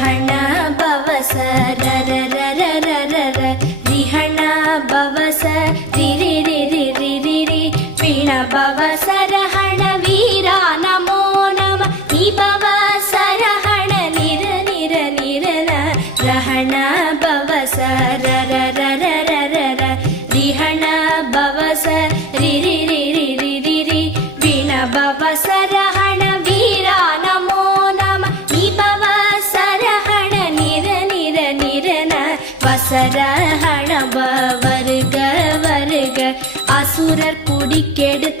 ரஹண பவச ரர ரர ரர ர ரிஹண பவச ரிரி ரிரி ரிரி ரி பிண பவச ரஹண வீரா நமோ நம நிபவச ரஹண நிர நிர நிரன ரஹண பவச ரர ரர ரர ர ரிஹண பவச ரிரி ரிரி ரிரி ரி பிண பவச ரஹண வீரா நமோ நம நிபவச ரஹண நிர நிர நிரன வசரஹண வருக வருக அசுரர் குடிக்கெடுத்த